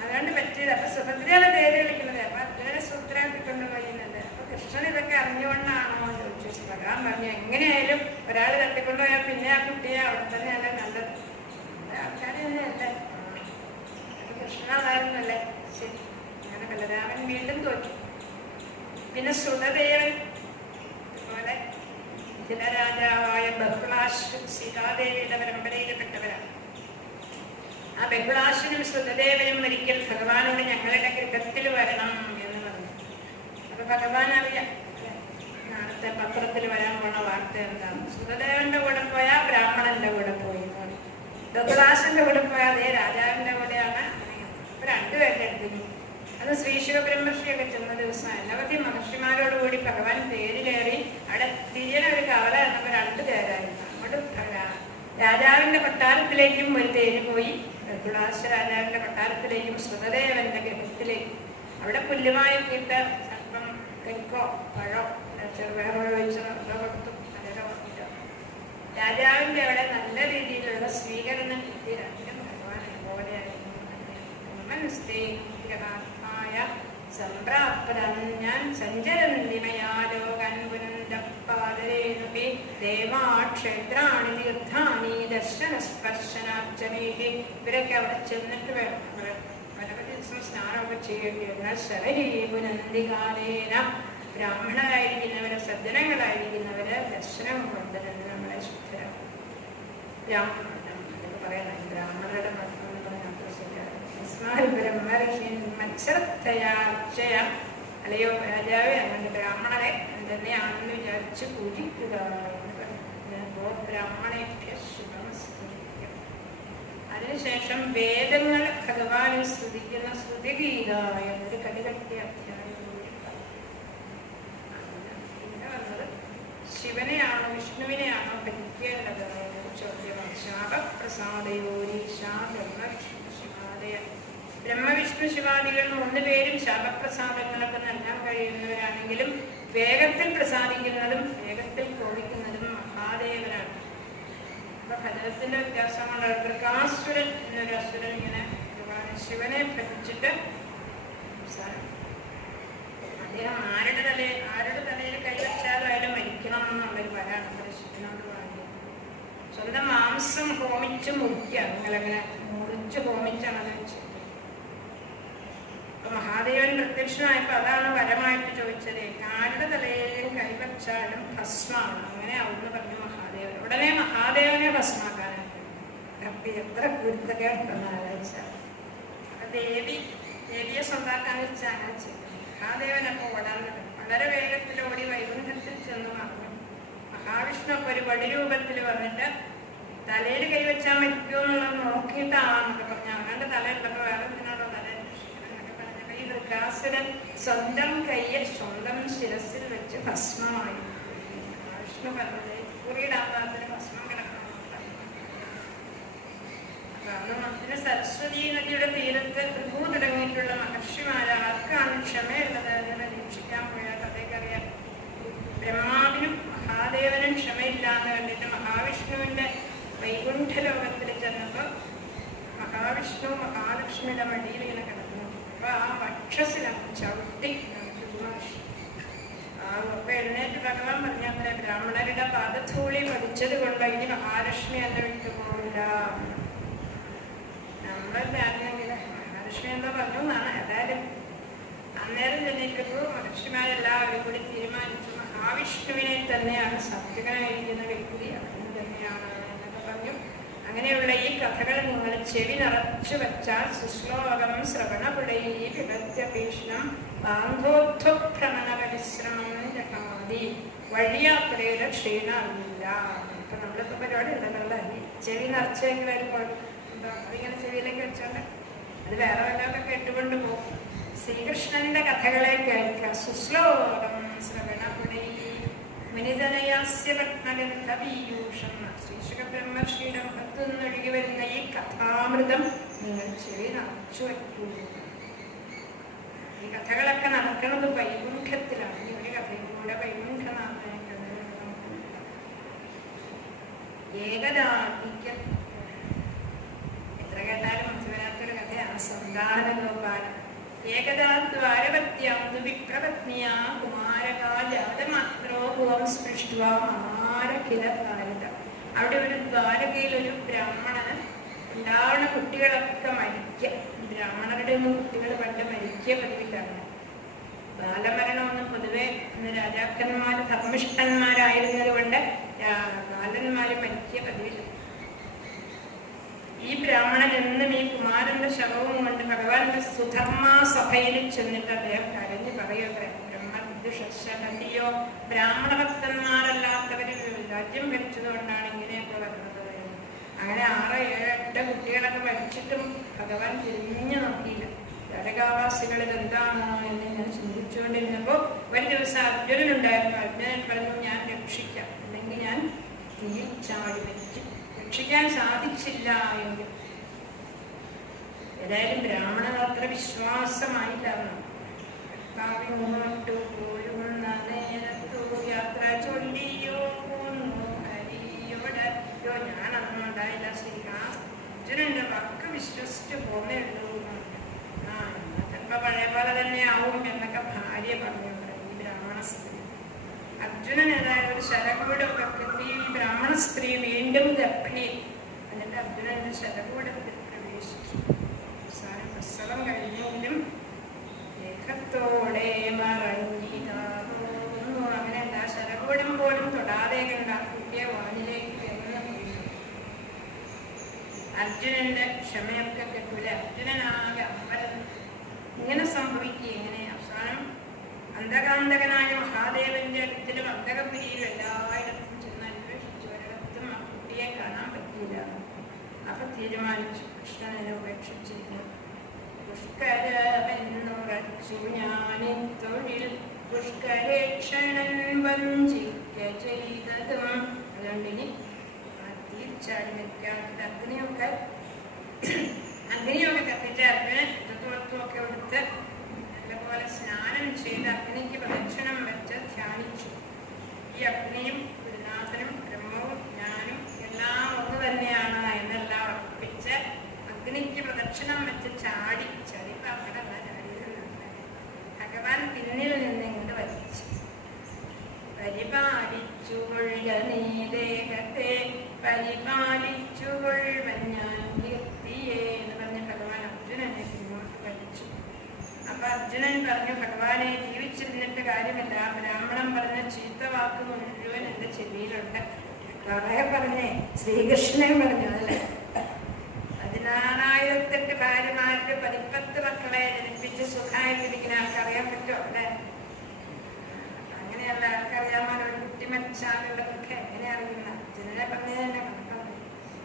അതുകൊണ്ട് പറ്റിയത്. അപ്പൊ സുഭദ്രയാണ് തേര് കളിക്കുന്നത്. അപ്പൊ അതിനെ സൂത്രാക്കിക്കൊണ്ടുപോയിട്ടുണ്ട്. അപ്പൊ കൃഷ്ണൻ ഇതൊക്കെ അറിഞ്ഞുകൊണ്ടാണോ ചോദിച്ചു. ഭഗവാൻ പറഞ്ഞു, എങ്ങനെയായാലും ഒരാൾ തട്ടിക്കൊണ്ടുപോയാൽ പിന്നെ ആ കുട്ടിയെ അവിടെ തന്നെയാണ് നല്ലത്. ആൾക്കാരെ തന്നെയല്ലേ. കൃഷ്ണൻ അതായിരുന്നല്ലേ. ശരി. അങ്ങനെ ബലരാമൻ വീണ്ടും തോറ്റു. പിന്നെ സുതദേവൻ അതുപോലെ ചില രാജാവായ ബഹുളാശ്വൻ സീതാദേവിയുടെ പരമ്പരയിൽപ്പെട്ടവരാണ്. ആ ബഹുളാശ്വനും സുതദേവനും ഒരിക്കൽ ഭഗവാനോട് ഞങ്ങളുടെ ഗൃഹത്തിൽ വരണം എന്ന് പറഞ്ഞു. അപ്പൊ ഭഗവാൻ അറിയാം നാളത്തെ പത്രത്തിൽ വരാൻ പോണ വാർത്ത എന്താണ്. സുതദേവന്റെ കൂടെ പോയാ ബ്രാഹ്മണന്റെ കൂടെ പോയി, ബഹുളാശ്വന്റെ കൂടെ പോയാൽ അതേ രാജാവിന്റെ കൂടെയാണ്. അപ്പൊ രണ്ടുപേരുടെ അടുത്തേക്ക് അത് ശ്രീശുഖ ബ്രഹ്മർഷിയൊക്കെ ചെന്ന ദിവസം അനവധി മഹർഷിമാരോടുകൂടി ഭഗവാൻ തേരിലേറി. അവിടെ തിരിയണ ഒരു കവല എന്നപ്പോ രണ്ടു തേരായിരുന്നു. അങ്ങോട്ട് രാജാവിന്റെ കൊട്ടാരത്തിലേക്കും ഒരു തേര് പോയി, ബഹുളാശ്വ രാജാവിന്റെ കൊട്ടാരത്തിലേക്കും സുതദേവന്റെ ഗൃഹത്തിലേക്കും. അവിടെ പുല്ലുമായിട്ടിട്ട് സ്വല്പം കരിക്കോ പഴോ ചെറുപയറോ ഒഴിച്ച് കൊടുത്തു. അതൊക്കെ വന്നിട്ട് രാജാവിന്റെ അവിടെ നല്ല രീതിയിലുള്ള സ്വീകരണം കിട്ടി. രണ്ടും ഭഗവാൻ അതുപോലെയായിരുന്നു. സംപ്രാപ്തം ഞാൻ സഞ്ചരന്തിമയാലോകൻ പുനന്ദപ്പാദരേണുപി ദേവാക്ഷേത്രാണി തീർത്ഥാനി ദർശന സ്പർശനാർച്ചനീതി. ഇവരൊക്കെ അവിടെ ചെന്നിട്ട് വേണം. പലപല ദിവസം സ്നാനമൊക്കെ ചെയ്യേണ്ടി വന്നാൽ ശരഹി പുനന്ദികാലേന ബ്രാഹ്മണരായിരിക്കുന്നവര് സജ്ജനങ്ങളായിരിക്കുന്നവര് ദർശനം കൊണ്ട് തന്നെ നമ്മളെ ശുദ്ധരാകും. പറയണം ബ്രാഹ്മണരുടെ മതം എന്ന് പറഞ്ഞാൽ മത്സരത്തയാർച്ചയ. അല്ലയോ രാജാവേ, അങ്ങനെ ബ്രാഹ്മണരെ തന്നെയാണെന്ന് വിചാരിച്ച് പൂജിക്കുക എന്ന് പറഞ്ഞു. ബ്രാഹ്മണേഭ്യ ശുഭം സ്തുതിക്കും. അതിനുശേഷം വേദങ്ങൾ ഭഗവാനെ സ്തുതിക്കുന്ന സ്തുതിഗീത എന്നൊരു കടികട്ടിയ അധ്യായം കൂടി പറഞ്ഞു. പിന്നെ വന്നത് ശിവനെയാണോ വിഷ്ണുവിനെയാണോ ഭജിക്കേണ്ടത് എന്നൊരു ചോദ്യമാണ്. ശാപപ്രസാദയോരീശാ ബ്രഹ്മവിഷ്ണുശിവാദയ. ബ്രഹ്മവിഷ്ണു ശിവാദികൾ മൂന്നുപേരും ശാപപ്രസാദങ്ങളൊക്കെ നൽകാൻ കഴിയുന്നവരാണെങ്കിലും വേഗത്തിൽ പ്രസാദിക്കുന്നതും വേഗത്തിൽ കോപിക്കുന്നതും മഹാദേവനാണ്. അപ്പൊ ഭജനത്തിന്റെ വ്യത്യാസമാണ്. വൃകാസുരൻ എന്നൊരു അസുരൻ ഇങ്ങനെ ശിവനെ ഭജിച്ചിട്ട് അദ്ദേഹം ആരുടെ തലയിൽ കൈവച്ചാലും അയാൾ മരിക്കണം എന്നുള്ളൊരു വരാണ് ശിവനോട് പറഞ്ഞു. സ്വന്തം മാംസം ഹോമിച്ച് മുറിക്കുക. നിങ്ങളങ്ങനെ മുറിച്ച് ഹോമിച്ചാണ് അത് വെച്ചത്. അപ്പൊ മഹാദേവൻ പ്രത്യക്ഷനായപ്പോ അതാണ് വരമായിട്ട് ചോദിച്ചത്. ആരുടെ തലയിലും കൈവച്ചാലും ഭസ്മാണ്. അങ്ങനെ അവിടുന്ന് പറഞ്ഞു മഹാദേവൻ. ഉടനെ മഹാദേവനെ ഭസ്മാക്കാനായിട്ട്. അപ്പൊ എത്ര കുരുത്തക്കേണ്ടെന്ന് ആലോചിച്ചാൽ ദേവിയെ സ്വന്താക്കാൻ വെച്ചാൽ അങ്ങനെ ചെയ്തു. മഹാദേവൻ അപ്പൊ ഓടാൻ വളരെ വേഗത്തിൽ ഓടി വൈകുണ്ഠത്തിൽ ചെന്ന് പറഞ്ഞു. മഹാവിഷ്ണു അപ്പൊ ഒരു വടിരൂപത്തിൽ വന്നിട്ട് തലയിൽ കൈവച്ചാൽ മരിക്കുമോ എന്നുള്ളത് നോക്കിയിട്ടാണെന്നൊക്കെ പറഞ്ഞു. അവന്റെ തലയുള്ളപ്പോ വേറെ എന്തിനാണോ തല എന്നൊക്കെ പറഞ്ഞപ്പോ ഈ വൃകാസുരൻ സ്വന്തം കയ്യിൽ സ്വന്തം ശിരസിൽ വെച്ച് ഭസ്മമായി. മഹാവിഷ്ണു പറഞ്ഞത് കുറിയിടാത്താത്തിന് ഭസ്മം കിടക്കണം. അന്ന് സരസ്വതി നദിയുടെ തീരത്ത് ഭൃഗു തുടങ്ങിയിട്ടുള്ള മഹർഷിമാര് ആർക്കാണ് ക്ഷമയുള്ളത് എന്ന് പരീക്ഷിക്കാൻ പോയാൽ കഥയ്ക്കറിയാം. ബ്രഹ്മാവിനും മഹാദേവനും ക്ഷമയില്ലാന്ന് കണ്ടിട്ട് മഹാവിഷ്ണുവിന്റെ വൈകുണ്ഠ ലോകത്തിൽ ചെന്നപ്പോ മഹാവിഷ്ണു മഹാലക്ഷ്മിയുടെ മടിയിൽ ഇങ്ങനെ കിടന്നു. അപ്പൊ ആ വക്ഷസിലാണ് ചവിട്ടി അപ്പൊ എഴുന്നേറ്റ് ഭഗവാൻ പറഞ്ഞാൽ ബ്രാഹ്മണരുടെ പാദധൂളി പതിച്ചത് കൊണ്ട് ഇനി മഹാലക്ഷ്മി എന്നെ വിട്ടുപോകില്ല. നമ്മളെല്ലാമെങ്കിൽ മഹാലക്ഷ്മി എന്താ പറഞ്ഞു എന്നാണ്. ഏതായാലും അന്നേരം ചെന്നിട്ടപ്പോൾ മഹർഷിമാരെല്ലാവരും കൂടി തീരുമാനിച്ചു മഹാവിഷ്ണുവിനെ തന്നെയാണ് സാത്വികനായിരിക്കുന്ന വ്യക്തി അവന് തന്നെയാണ് എന്നൊക്കെ പറഞ്ഞു. അങ്ങനെയുള്ള ഈ കഥകൾ നിങ്ങൾ ചെവി നിറച്ചു വെച്ചാൽ സുശ്ലോകം ശ്രവണപുടൈ പിബദ്ധ്യ ദൗത്യഭീഷണം ബാന്ധോത്ഥഭ്രമണ പരിശ്രമം ജഹാതി. വഴിയാത്രയുടെ ക്ഷീണം അറിയില്ല. ഇപ്പൊ നമ്മളിപ്പോ പരിപാടി ഉണ്ടല്ലോ, ചെവി നിറച്ചെങ്കിലും അതിങ്ങനെ ചെവിയിലേക്ക് വെച്ചോണ്ട് അത് വേറെ വല്ലതൊക്കെ കേട്ടുകൊണ്ട് പോകും. ശ്രീകൃഷ്ണന്റെ കഥകളെ കേൾക്കുക. സുശ്ലോകം ശ്രവണപുടൈ വിനിതനയാസ്യ പത്മഗന്ധപീയൂഷം. ശ്രീശുക ബ്രഹ്മർഷിയുടെ മുഖത്തു നിന്നൊഴുകി വരുന്ന ഈ കഥാമൃതം നിങ്ങൾ ചെവി നിറച്ചു വയ്ക്കൂ. ഈ കഥകളൊക്കെ നടക്കുന്നത് വൈകുണ്ഠത്തിലാണ്. ഈ ഒരു കഥയും കൂടെ വൈകുണ്ഠനാഥനെ ഏകദാഠ്യം. എത്ര കേട്ടാലും മധുവരാത്തൊരു കഥയാണ്. സന്താനഗോപാലം. ഏകദാ ദ്വാരവത്യാം വിപ്രപത്നിയാ കുമാരകാജാതമാത്രോ ഭുവം സ്പൃഷ്ട്വാ മമാരഖില ഭാരത. അവിടെ ഒരു ദ്വാരകയിൽ ഒരു ബ്രാഹ്മണന് ഉണ്ടാവുന്ന കുട്ടികളൊക്കെ മരിക്കുക. ബ്രാഹ്മണരുടെ ഒന്നും കുട്ടികൾ പണ്ട് മരിക്കുക പതിവില്ലാണ്. ബാലമരണമൊന്നും പൊതുവെ ഇന്ന് രാജാക്കന്മാർ ധർമ്മിഷ്ഠന്മാരായിരുന്നത് കൊണ്ട് ബാലന്മാര് മരിക്കുക പതിവില്ല. ഈ ബ്രാഹ്മണൻ എന്നും ഈ കുമാരന്റെ ശവവും കൊണ്ട് ഭഗവാന്റെ സുധർമാ സഭയിൽ ചെന്നിട്ട് അദ്ദേഹം കരഞ്ഞു പറയുക, ബ്രഹ്മവിദ്യുഷോ ബ്രാഹ്മണ ഭക്തന്മാരല്ലാത്തവര് രാജ്യം ഭരിച്ചതുകൊണ്ടാണ് ഇങ്ങനെയൊക്കെ വരുന്നത്. അങ്ങനെ 6, 7, 8 കുട്ടികളൊക്കെ മരിച്ചിട്ടും ഭഗവാൻ തിരിഞ്ഞു നോക്കിയില്ല. ദ്വാരകാവാസികളിൽ എന്താണോ എന്ന് ഞാൻ ചിന്തിച്ചുകൊണ്ടിരുന്നപ്പോ ഒരു ദിവസം അർജുനനുണ്ടായിരുന്നു. അർജുനൻ പറഞ്ഞു, ഞാൻ രക്ഷിക്കാം, അല്ലെങ്കിൽ ഞാൻ തീയിൽ ചാടി മരിക്കും. രക്ഷിക്കാൻ സാധിച്ചില്ല എങ്കിൽ ഏതായാലും ബ്രാഹ്മണൻ അത്ര വിശ്വാസമായില്ലായിരുന്നു. യാത്ര ചൊല്ലിയോ പോന്നു ഹരിയോടോ. ഞാനൊന്നും ഉണ്ടായില്ല ശ്രീകാ, അർജുനന്റെ വാക്ക് വിശ്വസിച്ചു പോന്നേ ഉള്ളൂ. ചിലപ്പോ പഴയ പോലെ തന്നെ ആവും എന്നൊക്കെ ഭാര്യ പറഞ്ഞു. ഈ ബ്രാഹ്മണ സ്ത്രീ അർജുനൻ ഏതായാലും ഒരു ശരകൂടമൊക്കെ കിട്ടി. ബ്രാഹ്മണ സ്ത്രീ വീണ്ടും ഗർഭിണി. എന്നിട്ട് അർജുനന്റെ ശരകൂടത്തിൽ പ്രവേശിച്ചു. അവസാനം പ്രസവം കഴിഞ്ഞെങ്കിലും ദേഹത്തോടെ മറഞ്ഞിതാകുന്നു. അങ്ങനെയല്ല, ശരകൂടം പോലും തൊടാതെ കണ്ട കുട്ടിയെ വാനിലേക്ക് അർജുനന്റെ ക്ഷമയൊക്കെ കിട്ടൂല. അർജുനനാകെ അമ്പലം. ഇങ്ങനെ സംഭവിക്കുക. ഇങ്ങനെ അവസാനം അന്ധകാന്തകനായ മഹാദേവന്റെ അടുത്തിലും അന്ധകപുരിയിലും എല്ലായിടത്തും ചെന്ന് അന്വേഷിച്ചു. ഒരിടത്തും ആ കുട്ടിയെ കാണാൻ പറ്റിയില്ല. അപ്പൊ തീരുമാനിച്ചു, കൃഷ്ണനെ ഉപേക്ഷിച്ചിരിക്കുന്നു. പുഷ്കരമെന്നുറച്ചു ഞാനി തൊഴിൽ പുഷ്കരേക്ഷണൻ വഞ്ചിക്ക ചെയ്തതും. അതുകൊണ്ടിനി തീർച്ചയായും നിൽക്കാത്ത അഗ്നിയൊക്കെ കത്തിച്ച അർജുനൻ ഋതുവത്വമൊക്കെ കൊടുത്ത് നല്ലപോലെ സ്നാനം ചെയ്ത് അഗ്നിക്ക് പ്രദക്ഷിണം വെച്ച് ധ്യാനിച്ചു. ഈ അഗ്നിയും ഗുരുനാഥനും ബ്രഹ്മവും ഞാനും എല്ലാം ഒന്ന് തന്നെയാണ് എന്നെല്ലാം ഉറപ്പിച്ച് അഗ്നിക്ക് പ്രദക്ഷിണം വെച്ച് ചാടി. ചടിപ്പ് അങ്ങനെയല്ല, ചാടിയതെന്നുണ്ട്. ഭഗവാൻ പിന്നിൽ നിന്ന് ഇങ്ങോട്ട് വലിച്ചു. പരിപാലിച്ചു കൊള്ളുക നീ ദേഹത്തെ പരിപാലിച്ചു കൊള്ളുവൻ ഞാൻ കീർത്തിയെ എന്ന് പറഞ്ഞ് ഭഗവാൻ അർജുനനെ പിന്നോട്ട് വലിച്ചു. അപ്പൊ അർജുനൻ പറഞ്ഞു, ഭഗവാനെ ജീവിച്ചിരുന്നിട്ട് കാര്യമില്ല. ബ്രാഹ്മണൻ പറഞ്ഞ ചീത്ത വാക്ക് മുഴുവൻ എന്റെ ചെവിയിലുണ്ട്. കുറെ പറഞ്ഞേ, ശ്രീകൃഷ്ണൻ പറഞ്ഞു. അതല്ലേ 16,008 ഭാര്യമാരുടെ 10 മക്കളെ ജനിപ്പിച്ച് സുഖമായിട്ടിരിക്കുന്ന ആൾക്കറിയാൻ പറ്റുമോ? അല്ലെ? അങ്ങനെയല്ല, ആൾക്കറിയാമോ ഒരു കുട്ടി മരിച്ചാലുള്ളതൊക്കെ എങ്ങനെ അറിയുന്ന അർജുനനെ പറഞ്ഞേ തന്നെ കണ്ടത്.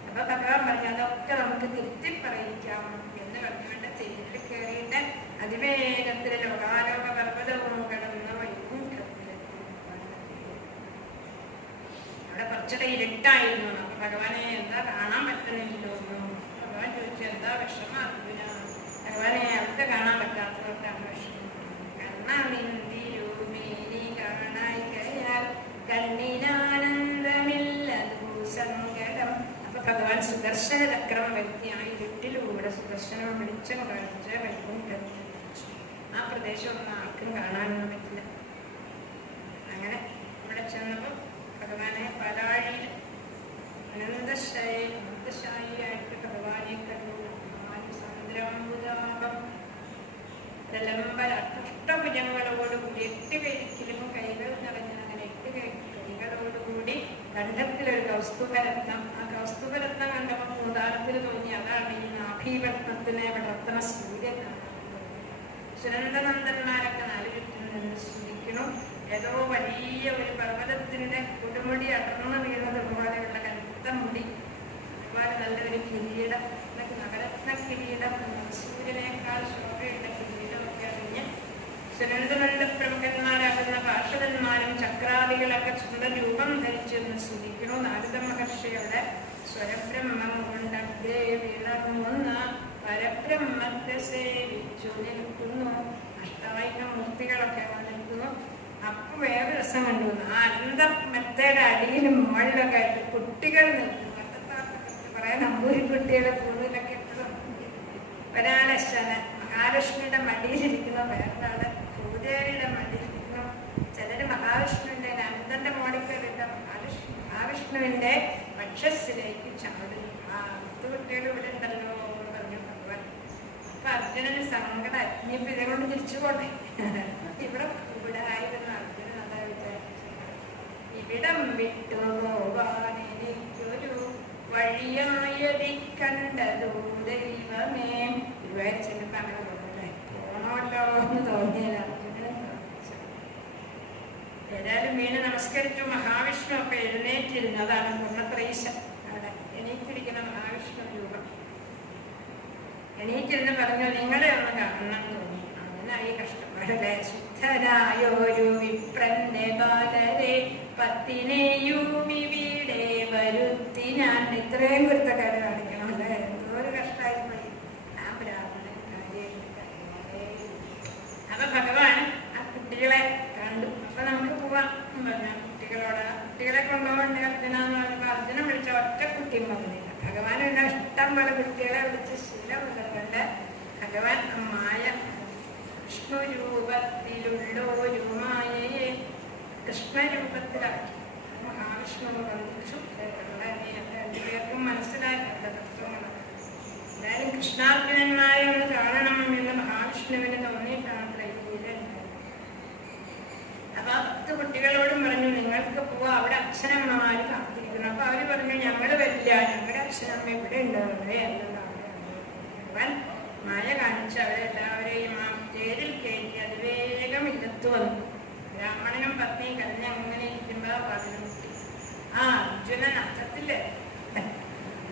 അപ്പൊ ഭഗവാൻ പറഞ്ഞു, അതൊക്കെ നമുക്ക് തിരുത്തി പറയിക്കാം എന്ന് പറഞ്ഞുകൊണ്ട് തേരിൽ കയറിയിട്ട് അതിവേഗത്തിൽ ലോകാലോക പർവ്വതവും കടന്ന് വൈകുണ്ഠത്തിലെത്തി. അവിടെ കുറച്ചുകൂടെ ഇരുട്ടായിരുന്നു. അപ്പൊ ഭഗവാനെ എന്താ കാണാൻ പറ്റുന്നില്ലോ. ഭഗവാൻ ചോദിച്ചു, എന്താ വിഷമം അർജുന? ഭഗവാനെ അവിടുത്തെ കാണാൻ പറ്റാത്തവർക്കാണ് വിഷമം. കണ്ണാനിന്തിരൂമേനി കാണായി കഴിഞ്ഞാൽ കണ്ണിനാനന്ദമില്ലതു സങ്കടം. അപ്പൊ ഭഗവാൻ സുദർശന ചക്രം വരുത്തി ആ ഇരുട്ടിലൂടെ സുദർശനം വെളിച്ചം കാണിച്ച് വൈകുണ്ഠത്തിൽ ആ പ്രദേശം ഒന്നും ആർക്കും കാണാനൊന്നും പറ്റില്ല. അങ്ങനെ ഇവിടെ ചെന്നപ്പോൾ ഭഗവാനെ പാലാഴിയിൽ അനന്തശായിയായിട്ട് ഭഗവാനെ കണ്ടു. സമുദ്രാംബുദാപം പ്രലംബല അഷ്ടഭുജങ്ങളോടുകൂടി 8 കൈക്കിലും കൈകൾ നിറഞ്ഞ അങ്ങനെ 8 കൈകളോടുകൂടി കണ്ഠത്തിലൊരു കൗസ്തുഭരത്നം. ആ കൗസ്തുഭരത്നം കണ്ടപ്പോൾ മൂതാളത്തിൽ തോന്നി അതാണ് ഈ നാഭീപത്നത്തിനെ രത്ന സൂര്യനാണ്. സുനന്ദനന്ദന്മാരൊക്കെ നാല് ചുറ്റും നിന്ന് സ്തുതിക്കണം. ഏതോ വലിയ ഒരു പർവ്വതത്തിന്റെ കൊടുമുടി അടർന്നു വീണത് പോലെയുള്ള കരുത്ത മുടി, അതുപോലെ നല്ലൊരു കിരീടം, നവരത്ന കിരീടം, സൂര്യനേക്കാൾ ശോഭയുള്ള കിരീടമൊക്കെ അറിഞ്ഞ് സുനന്ദനന്ദ പ്രമുഖന്മാരാകുന്ന പാർഷദന്മാരും ചക്രാദികളൊക്കെ സുന്ദരൂപം ധരിച്ചെന്ന് സ്തുതിക്കണു. നാരദ മഹർഷിയുടെ സ്വരബ്രഹ്മം കൊണ്ടഗ്രേ വിളർന്നുന്ന പരബ്രഹ്മത്തെ സേവിച്ചു നിൽക്കുന്നു. അഷ്ടവൈകമൂർത്തികളൊക്കെ നിൽക്കുന്നു. അപ്പൊ വേറെ രസം കണ്ടു. ആ അനന്തമെത്തയുടെ അടിയിലും മുകളിലൊക്കെ ആയിട്ട് കുട്ടികൾ നിൽക്കുന്നു. കുറെ നമ്പൂരി കുട്ടികളെ കൂടുതലൊക്കെ ഒരാളെ മഹാവിഷ്ണുവിന്റെ മടിയിലിരിക്കുന്നു, വേറൊരാള് ഭൂദേവിയുടെ മടിയിലിരിക്കുന്നു. ചിലര് മഹാവിഷ്ണുവിന്റെ അനന്തന്റെ മോളിക്കലിട്ട് മഹാവിഷ്ണുവിന്റെ പക്ഷസിലേക്ക് ചാടുന്നു. ആ 10 കുട്ടികൾ ഇവിടെ ഉണ്ടല്ലോ എന്ന് പറഞ്ഞു ഭഗവാൻ. അപ്പൊ അർജുനന് സങ്കടം, ഇനിയിപ്പോ ഇതേ കൊണ്ട് തിരിച്ചു പോട്ടെ, ഇവിടെ ആയിരുന്നു അർജുനൻ. അതാ വിചാരിച്ചത്, ഇവിടം വിട്ടു പോവാൻ എനിക്കൊരു വഴിയായതി കണ്ടതു ദൈവമേ. വിചാരിച്ചിട്ട് അങ്ങനെ തോന്നല്ലേ, പോണമല്ലോ എന്ന് തോന്നിയില്ല അർജുനന്. ഏതായാലും വീണ് നമസ്കരിച്ചു. മഹാവിഷ്ണു ഒക്കെ എഴുന്നേറ്റിരുന്നു. അതാണ് പൂർണ്ണത്രയീശൻ. അവിടെ എണീറ്റിരിക്കുന്ന മഹാവിഷ്ണു രൂപം എണീറ്റിരുന്ന് പറഞ്ഞു, നിങ്ങളെ ഒന്ന് കാണണം തോന്നി. അങ്ങനായി കഷ്ടപ്പാടല്ലേ. ശുദ്ധനായൊരു വിപ്രന്റെ ബാലരെ 10 ഇവിടെ വരുത്തി ഞാൻ. ഇത്രയും കുരുത്തക്കാട് കാണിക്കണം അല്ലേ? എന്തോ ഒരു കഷ്ടമായി പോയി. ആ ബ്രാഹ്മണൻ അപ്പൊ ഭഗവാൻ ആ കുട്ടികളെ കണ്ടു. അപ്പൊ നമുക്ക് പോവാം എന്ന് പറഞ്ഞ കുട്ടികളെ കൊണ്ടുപോകണ്ടേ അർജുന എന്ന് പറഞ്ഞപ്പോ അർജുന വിളിച്ച ഒറ്റ കുട്ടിയും പറഞ്ഞില്ല. ഭഗവാൻ പിന്നെ ഇഷ്ടം പോലെ കുട്ടികളെ വിളിച്ച് ശീലമുള്ളതുകൊണ്ട് ഭഗവാൻ മായ വിഷ്ണു രൂപത്തിലുള്ളൊരു മായയെ കൃഷ്ണരൂപത്തിലാക്കി. മഹാവിഷ്ണു വന്ദിച്ചു. രണ്ടുപേർക്കും മനസ്സിലാക്കിയുള്ള തത്വങ്ങളാണ്. എന്തായാലും കൃഷ്ണാർജുനന്മാരെ ഒന്ന് കാണണം എന്ന് മഹാവിഷ്ണുവിന് തോന്നിയിട്ടാണ് അപ്പൊ 10 കുട്ടികളോടും പറഞ്ഞു, നിങ്ങൾക്ക് പോവാ, അവിടെ അച്ഛനമ്മമാര് കാത്തിരിക്കുന്നു. അപ്പൊ അവര് പറഞ്ഞു, ഞങ്ങള് വരില്ല, ഞങ്ങളുടെ അച്ഛനമ്മ ഇവിടെ ഉണ്ട്, അവിടെ അല്ലവൻ മായ കാണിച്ച് അവരെല്ലാവരെയും ആ തേരിൽ കയറ്റി അത് വേഗം ഇല്ലത്തു വന്നു. ബ്രാഹ്മണനും പത്നിയും കഴിഞ്ഞ് അങ്ങനെ ഇരിക്കുമ്പോ പറഞ്ഞു, ആ അർജുനൻ അച്ചത്തില്ലേ,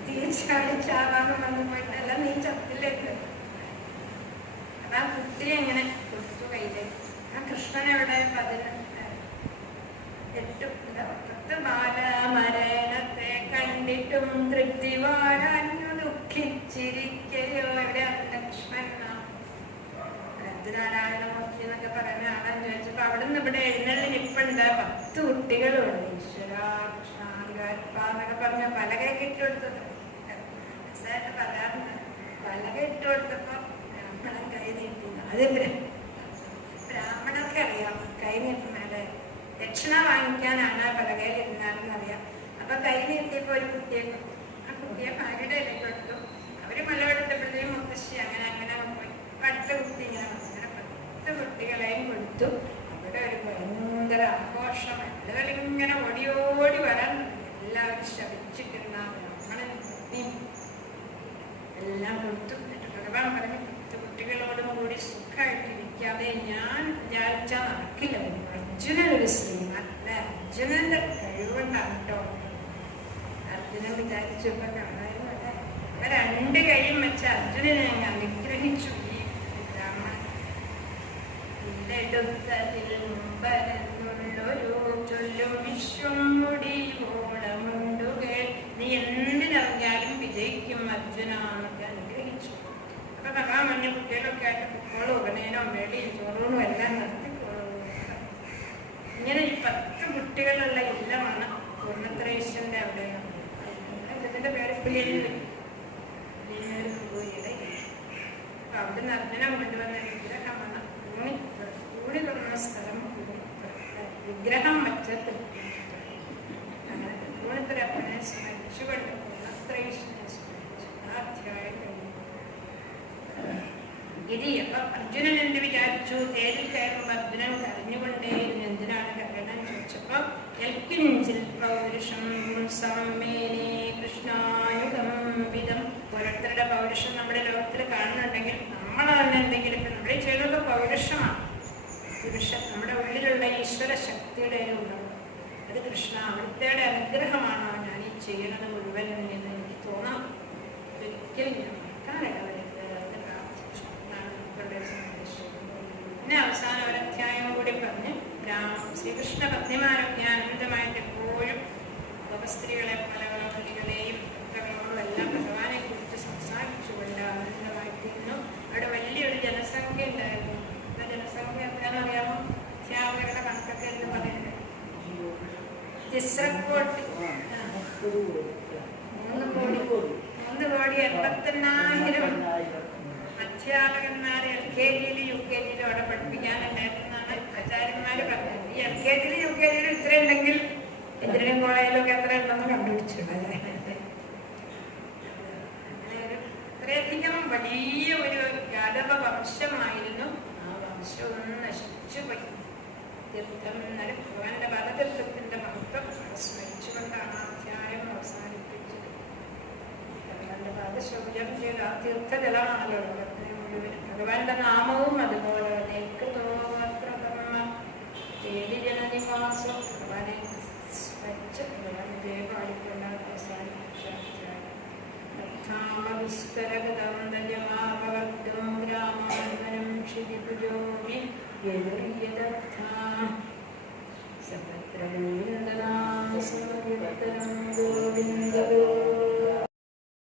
തീർച്ചയായിട്ടും വന്നു പോയിട്ടല്ല, നീ ചത്തില്ലേക്ക്. അപ്പൊ ആ കുട്ടിയെ ഇങ്ങനെ കൊടുത്തു കയ്യിലേക്ക്. ആ കൃഷ്ണനെവിടെ 10 ബാലമരണത്തെ കണ്ടിട്ടും തൃപ്തി വാഴാഞ്ഞു ദുഃഖിച്ചിരിക്കയോ. എവിടെയാണ് കൃഷ്ണൻ? നാരായണമൂർത്തി എന്നൊക്കെ പറയുന്ന ആളെന്ന് ചോദിച്ചപ്പോ അവിടുന്ന് ഇവിടെ എഴുന്നള്ളിനിപ്പുണ്ട് 10 കുട്ടികളുണ്ട്. ഈശ്വര കൃഷ്ണാന്നൊക്കെ പറഞ്ഞ പലക ഇട്ടുകൊടുത്തത് പറയാറുണ്ട്. പലക ഇട്ടുകൊടുത്തപ്പോ ബ്രാഹ്മണൻ കൈ നീട്ടി. അത് ബ്രാഹ്മണർക്ക് അറിയാം കൈ നീട്ടുന്നത് ദക്ഷിണ വാങ്ങിക്കാനാണ് പലകയിൽ ഇരുന്നാലെന്നറിയാം. അപ്പൊ കൈ നീട്ടിയപ്പോ ഒരു കുട്ടിയെ കൊടുത്തു. ആ കുട്ടിയെ ഭാര്യയുടെ ഇടയിൽ കൊടുത്തു. അവര് മലവെടുത്തപ്പോഴത്തേക്കും മുത്തശ്ശി അങ്ങനെ പോയി. അപ്പൊ അടുത്ത കുട്ടി ഇങ്ങനെ 10 കുട്ടികളെയും കൊടുത്തു. അവിടെ ഒരു ഭയങ്കര ആഘോഷമാണ്. ഇങ്ങനെ ഓടി വരാൻ എല്ലാവരും ശപിച്ചിട്ടിരുന്ന ബ്രാഹ്മണൻ കുട്ടിയും എല്ലാം കൊടുത്തു. ഭഗവാൻ പറഞ്ഞു, 10 കുട്ടികളോടും കൂടി സുഖമായിട്ടിരിക്കാതെ ഞാൻ വിചാരിച്ചാൽ നടക്കില്ല. അർജുനനൊരു ശ്രീമാൻ അല്ല, അർജുനന്റെ കഴിവുകൊണ്ടാണ് കേട്ടോ. അർജുനൻ വിചാരിച്ചപ്പോ കാണാനും അപ്പൊ 2 കൈയും വെച്ച് അർജുനനെ അനുഗ്രഹിച്ചു. ഈ ബ്രാഹ്മണൻ ുള്ളൊരു ചൊല്ലും വിശ്വം മുടിയോളമുണ്ടുകൾ, നീ എന്തിനറിഞ്ഞാലും വിജയിക്കും അർജുന എന്നൊക്കെ അനുഗ്രഹിച്ചു. അപ്പൊ ഭഗവാൻ മഞ്ഞ കുട്ടികളൊക്കെ ആയിട്ട് കുട്ടികളും ഉപനയനോ വെളിയും ചോറൂണും എല്ലാം നിർത്തിക്കോളൂ. ഇങ്ങനെ ഈ 10 കുട്ടികളുള്ള ഇല്ലമാണ് പൂർണ്ണത്രയീശന്റെ അവിടെയാണ്. ഇതിന്റെ പേര് പുലിയൂര്. അപ്പൊ അവിടുന്ന് അർജുനൻ കൊണ്ടുവന്ന വിഗ്രഹമാണ് കൂടി തുറന്ന സ്ഥലം. വിഗ്രഹം വച്ചത് അങ്ങനെ പൂർണ്ണത്തിലപ്പനെ സ്മരിച്ചുകൊണ്ട് പൂർണ്ണത്രയീശനെ സ്മരിച്ചു. ആ അധ്യായം കഴിഞ്ഞു. ഇനി അപ്പൊ അർജുനൻ എന്ത് വിചാരിച്ചു? തേരിൽ കയറുമ്പോ അർജുനൻ കരഞ്ഞുകൊണ്ടേയിരുന്നു. എന്തിനാണ് കരയണം ചോദിച്ചപ്പോ എൽക്കിഞ്ചിൽ പൗരുഷം സമ്മേനേ കൃഷ്ണായുഗംവിധം. ഓരോരുത്തരുടെ പൗരുഷം നമ്മുടെ ലോകത്തിൽ കാണുന്നുണ്ടെങ്കിൽ നമ്മൾ തന്നെ എന്തെങ്കിലും ഇപ്പൊ നമ്മുടെ ചെയ്തൊക്കെ പൗരുഷം ശക്തിയുടെയും ഉണ്ടാവും. അത് കൃഷ്ണ അവിടുത്തെ അനുഗ്രഹമാണോ ഞാൻ ഈ ചെയ്യണത് മുഴുവൻ എന്ന് എനിക്ക് തോന്നാം. ഒരിക്കലും ഞാൻ മറക്കാനിടവരുത് എന്ന് പ്രാർത്ഥിച്ചു എന്നാണ് ഇവരുടെ സന്ദേശം. പിന്നെ അവസാനം ഒരു അധ്യായം കൂടി പറഞ്ഞ് ശ്രീകൃഷ്ണ പത്നിമാരൊക്കെ ആനന്ദമായിട്ട് എപ്പോഴും ഗോപസ്ത്രീകളെ പല കളികളെയും ഭക്തകളോടും എല്ലാം ഭഗവാനെ കുറിച്ച് സംസാരിച്ചുകൊണ്ട് ആനന്ദമായിട്ടിരുന്നു. അവിടെ വലിയൊരു ജനസംഖ്യ ഉണ്ടായിരുന്നു. ജനസംഖ്യ എന്താണെന്നറിയാമോ? അവരുടെ കണക്കൊക്കെ എന്ന് പറയുന്നത് 3,88,000 അധ്യാപകന്മാരെ LKG-യിലും UKG-യിലും അവിടെ പഠിപ്പിക്കാനുണ്ടായിരുന്നാണ് ആചാര്യന്മാര് പറഞ്ഞത്. ഈ LKG-യിലും UKG-യിലും ഇത്ര ഉണ്ടെങ്കിൽ എഞ്ചിനീയറിംഗ് കോളേജിലൊക്കെ എത്ര ഉണ്ടെന്ന് കണ്ടുപിടിച്ചു. ഇത്രയധികം വലിയ ഒരു യാദവ വംശമായിരുന്നു. ആ വംശം ഒന്ന് നശിച്ചുപോയി. തീർത്ഥം എന്നാലും ഭഗവാന്റെ പദതീർത്ഥത്തിന്റെ മഹത്വം സ്മരിച്ചുകൊണ്ടാണ് ആ അധ്യായം അവസാനിപ്പിച്ചത്. ഭഗവാന്റെ പാദശൗചം ചെയ്ത ആ തീർത്ഥജലമാണല്ലോ ലോകത്തിന് മുഴുവൻ. ഭഗവാന്റെ നാമവും അതുപോലെ ജനനിവാസം ഭഗവാനെ സ്മരിച്ച് ഭഗവാന്റെ പാടിക്കൊണ്ടാണ് അവസാനിപ്പിച്ച അധ്യായം. ഗ്രാമാന്തരം ക്ഷിതിഭുജോമി യദുര്യദത്താം സഭദ്രം